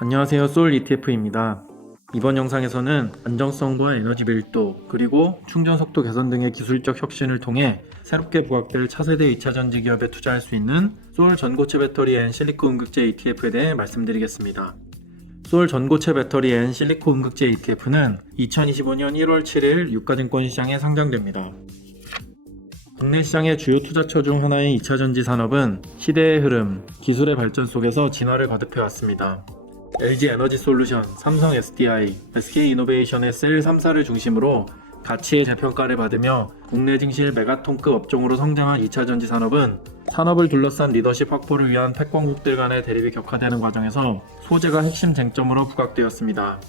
안녕하세요. 솔 ETF입니다. 이번 영상에서는 안정성과 에너지 밀도, 그리고 충전 속도 개선 등의 기술적 혁신을 통해 새롭게 부각될 차세대 2차전지 기업에 투자할 수 있는 솔 전고체 배터리 앤 실리콘 음극재 ETF에 대해 말씀드리겠습니다. 솔 전고체 배터리 앤 실리콘 음극재 ETF는 2025년 1월 7일 유가증권 시장에 상장됩니다. 국내 시장의 주요 투자처 중 하나인 2차전지 산업은 시대의 흐름, 기술의 발전 속에서 진화를 거듭해왔습니다. LG 에너지 솔루션, 삼성 SDI, SK 이노베이션의 셀 3사를 중심으로 가치의 재평가를 받으며 국내 증시 메가톤급 업종으로 성장한 2차전지 산업은 산업을 둘러싼 리더십 확보를 위한 패권국들 간의 대립이 격화되는 과정에서 소재가 핵심 쟁점으로 부각되었습니다.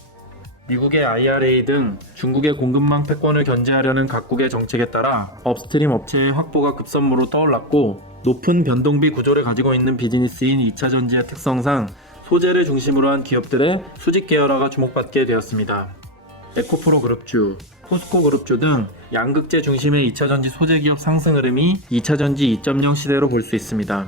미국의 IRA 등 중국의 공급망 패권을 견제하려는 각국의 정책에 따라 업스트림 업체의 확보가 급선무로 떠올랐고, 높은 변동비 구조를 가지고 있는 비즈니스인 2차전지의 특성상 소재를 중심으로 한 기업들의 수직 계열화가 주목받게 되었습니다. 에코프로 그룹주, 포스코 그룹주 등 양극재 중심의 2차전지 소재 기업 상승 흐름이 2차전지 2.0 시대로 볼 수 있습니다.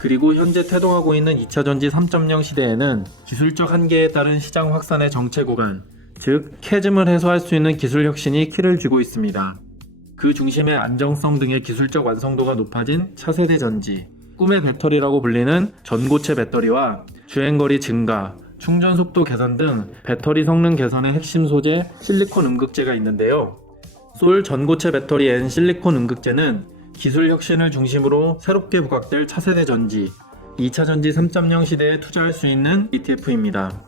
그리고 현재 태동하고 있는 2차전지 3.0 시대에는 기술적 한계에 따른 시장 확산의 정체 구간, 즉 캐즘을 해소할 수 있는 기술 혁신이 키를 쥐고 있습니다. 그 중심에 안정성 등의 기술적 완성도가 높아진 차세대 전지, 꿈의 배터리라고 불리는 전고체 배터리와 주행거리 증가, 충전 속도 개선 등 배터리 성능 개선의 핵심 소재 실리콘 음극재가 있는데요. 솔 전고체 배터리 앤 실리콘 음극재는 기술 혁신을 중심으로 새롭게 부각될 차세대 전지, 2차전지 3.0 시대에 투자할 수 있는 ETF입니다.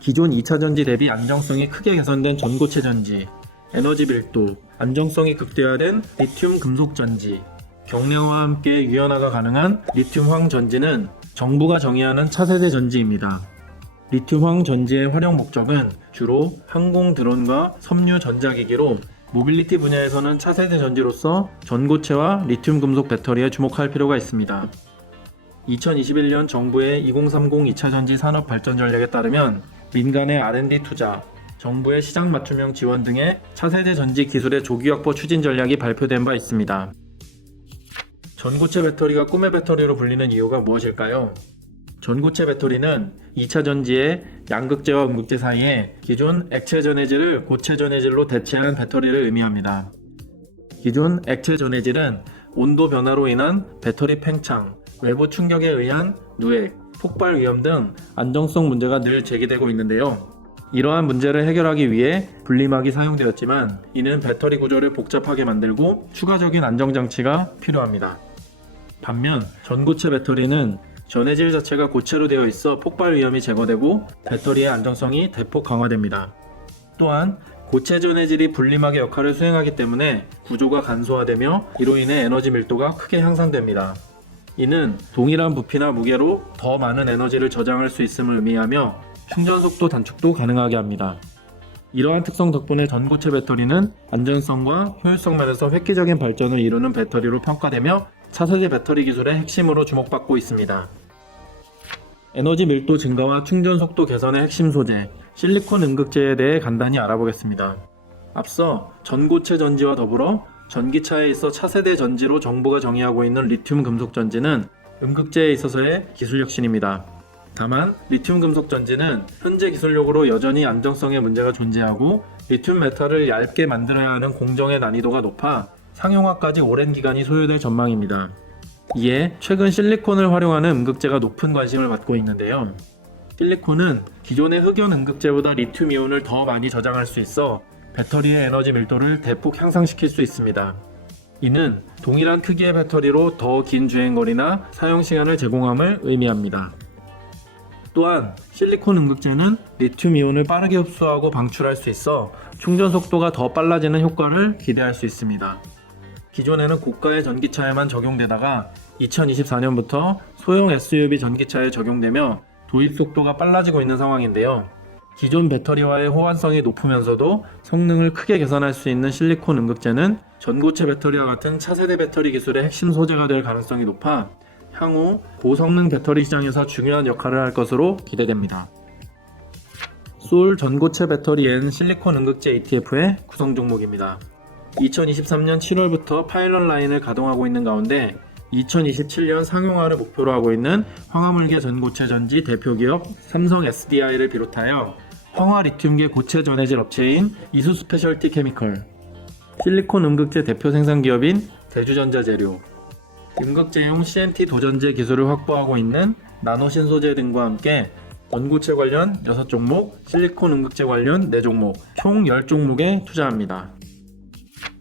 기존 2차전지 대비 안정성이 크게 개선된 전고체 전지, 에너지 밀도, 안정성이 극대화된 리튬 금속 전지, 경량화와 함께 유연화가 가능한 리튬황 전지는 정부가 정의하는 차세대 전지입니다. 리튬황 전지의 활용 목적은 주로 항공 드론과 섬유 전자기기로, 모빌리티 분야에서는 차세대 전지로서 전고체와 리튬 금속 배터리에 주목할 필요가 있습니다. 2021년 정부의 2030 2차전지 산업 발전 전략에 따르면 민간의 R&D 투자, 정부의 시장 맞춤형 지원 등의 차세대 전지 기술의 조기 확보 추진 전략이 발표된 바 있습니다. 전고체 배터리가 꿈의 배터리로 불리는 이유가 무엇일까요? 전고체 배터리는 2차 전지의 양극재와 음극재 사이에 기존 액체 전해질을 고체 전해질로 대체한 배터리를 의미합니다. 기존 액체 전해질은 온도 변화로 인한 배터리 팽창, 외부 충격에 의한 누액, 폭발 위험 등 안정성 문제가 늘 제기되고 있는데요. 이러한 문제를 해결하기 위해 분리막이 사용되었지만 이는 배터리 구조를 복잡하게 만들고 추가적인 안정장치가 필요합니다. 반면 전고체 배터리는 전해질 자체가 고체로 되어 있어 폭발 위험이 제거되고 배터리의 안정성이 대폭 강화됩니다. 또한 고체 전해질이 분리막의 역할을 수행하기 때문에 구조가 간소화되며 이로 인해 에너지 밀도가 크게 향상됩니다. 이는 동일한 부피나 무게로 더 많은 에너지를 저장할 수 있음을 의미하며 충전 속도 단축도 가능하게 합니다. 이러한 특성 덕분에 전고체 배터리는 안전성과 효율성 면에서 획기적인 발전을 이루는 배터리로 평가되며 차세대 배터리 기술의 핵심으로 주목받고 있습니다. 에너지 밀도 증가와 충전 속도 개선의 핵심 소재, 실리콘 음극재에 대해 간단히 알아보겠습니다. 앞서 전고체 전지와 더불어 전기차에 있어 차세대 전지로 정부가 정의하고 있는 리튬 금속 전지는 음극재에 있어서의 기술 혁신입니다. 다만 리튬 금속 전지는 현재 기술력으로 여전히 안정성에 문제가 존재하고 리튬 메탈을 얇게 만들어야 하는 공정의 난이도가 높아 상용화까지 오랜 기간이 소요될 전망입니다. 이에 최근 실리콘을 활용하는 음극재가 높은 관심을 받고 있는데요. 실리콘은 기존의 흑연 음극재보다 리튬 이온을 더 많이 저장할 수 있어 배터리의 에너지 밀도를 대폭 향상시킬 수 있습니다. 이는 동일한 크기의 배터리로 더 긴 주행거리나 사용시간을 제공함을 의미합니다. 또한 실리콘 음극재는 리튬 이온을 빠르게 흡수하고 방출할 수 있어 충전 속도가 더 빨라지는 효과를 기대할 수 있습니다. 기존에는 고가의 전기차에만 적용되다가 2024년부터 소형 SUV 전기차에 적용되며 도입 속도가 빨라지고 있는 상황인데요. 기존 배터리와의 호환성이 높으면서도 성능을 크게 개선할 수 있는 실리콘 음극재는 전고체 배터리와 같은 차세대 배터리 기술의 핵심 소재가 될 가능성이 높아 향후 고성능 배터리 시장에서 중요한 역할을 할 것으로 기대됩니다. 솔 전고체 배터리 앤 실리콘 음극재 ETF의 구성 종목입니다. 2023년 7월부터 파일럿 라인을 가동하고 있는 가운데 2027년 상용화를 목표로 하고 있는 황화물계 전고체 전지 대표기업 삼성 SDI를 비롯하여 황화 리튬계 고체 전해질 업체인 이수 스페셜티 케미컬, 실리콘 음극재 대표 생산 기업인 대주전자재료, 음극재용 CNT 도전제 기술을 확보하고 있는 나노신소재 등과 함께 전고체 관련 6종목, 실리콘 음극재 관련 4종목, 총 10종목에 투자합니다.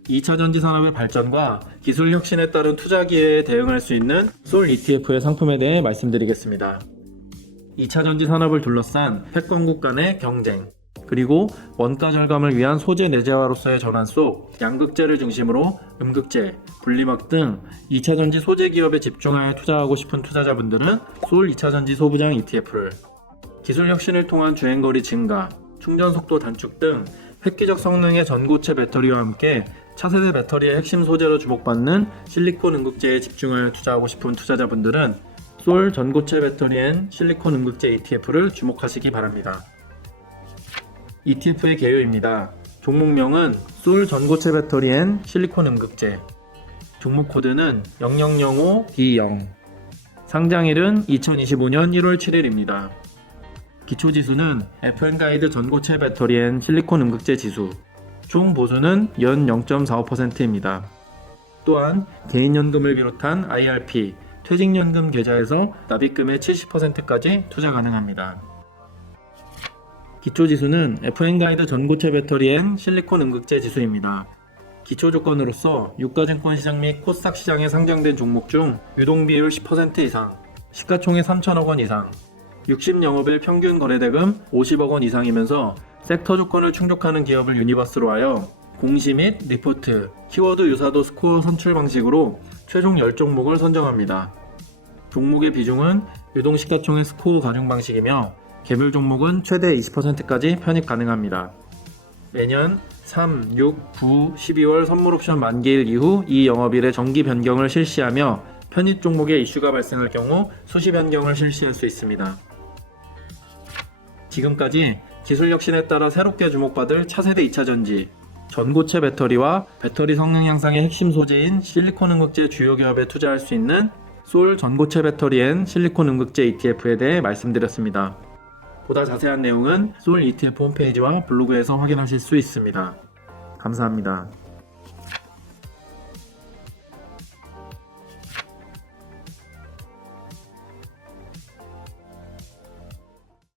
2차 전지 산업의 발전과 기술 혁신에 따른 투자 기회에 대응할 수 있는 솔 ETF의 상품에 대해 말씀드리겠습니다. 2차 전지 산업을 둘러싼 패권국 간의 경쟁, 그리고 원가 절감을 위한 소재 내재화로서의 전환 속 양극재를 중심으로 음극재, 분리막 등 2차 전지 소재 기업에 집중하여 투자하고 싶은 투자자분들은 솔 2차 전지 소부장 ETF를, 기술 혁신을 통한 주행거리 증가, 충전 속도 단축 등 획기적 성능의 전고체 배터리와 함께 차세대 배터리의 핵심 소재로 주목받는 실리콘 음극재에 집중하여 투자하고 싶은 투자자분들은 솔 전고체 배터리 앤 실리콘 음극재 ETF를 주목하시기 바랍니다. ETF의 개요입니다. 종목명은 솔 전고체 배터리 앤 실리콘 음극재, 종목 코드는 0005D0, 상장일은 2025년 1월 7일입니다. 기초지수는 FN가이드 전고체 배터리 앤 실리콘 음극재 지수, 총 보수는 연 0.45%입니다. 또한 개인연금을 비롯한 IRP, 퇴직연금 계좌에서 납입금의 70%까지 투자 가능합니다. 기초지수는 FN가이드 전고체 배터리 앤 실리콘 음극재 지수입니다. 기초조건으로서 유가증권 시장 및 코스닥 시장에 상장된 종목 중 유동비율 10% 이상, 시가총액 3천억 원 이상, 60영업일 평균 거래대금 50억 원 이상이면서 섹터 조건을 충족하는 기업을 유니버스로 하여 공시 및 리포트, 키워드 유사도 스코어 선출 방식으로 최종 10종목을 선정합니다. 종목의 비중은 유동시가총액 스코어 가중 방식이며 개별 종목은 최대 20%까지 편입 가능합니다. 매년 3, 6, 9, 12월 선물옵션 만기일 이후 이 영업일에 정기 변경을 실시하며 편입 종목의 이슈가 발생할 경우 수시 변경을 실시할 수 있습니다. 지금까지 기술 혁신에 따라 새롭게 주목받을 차세대 2차 전지, 전고체 배터리와 배터리 성능 향상의 핵심 소재인 실리콘 음극재 주요 기업에 투자할 수 있는 솔 전고체 배터리 앤 실리콘 음극재 ETF에 대해 말씀드렸습니다. 보다 자세한 내용은 솔 ETF 홈페이지와 블로그에서 확인하실 수 있습니다. 감사합니다.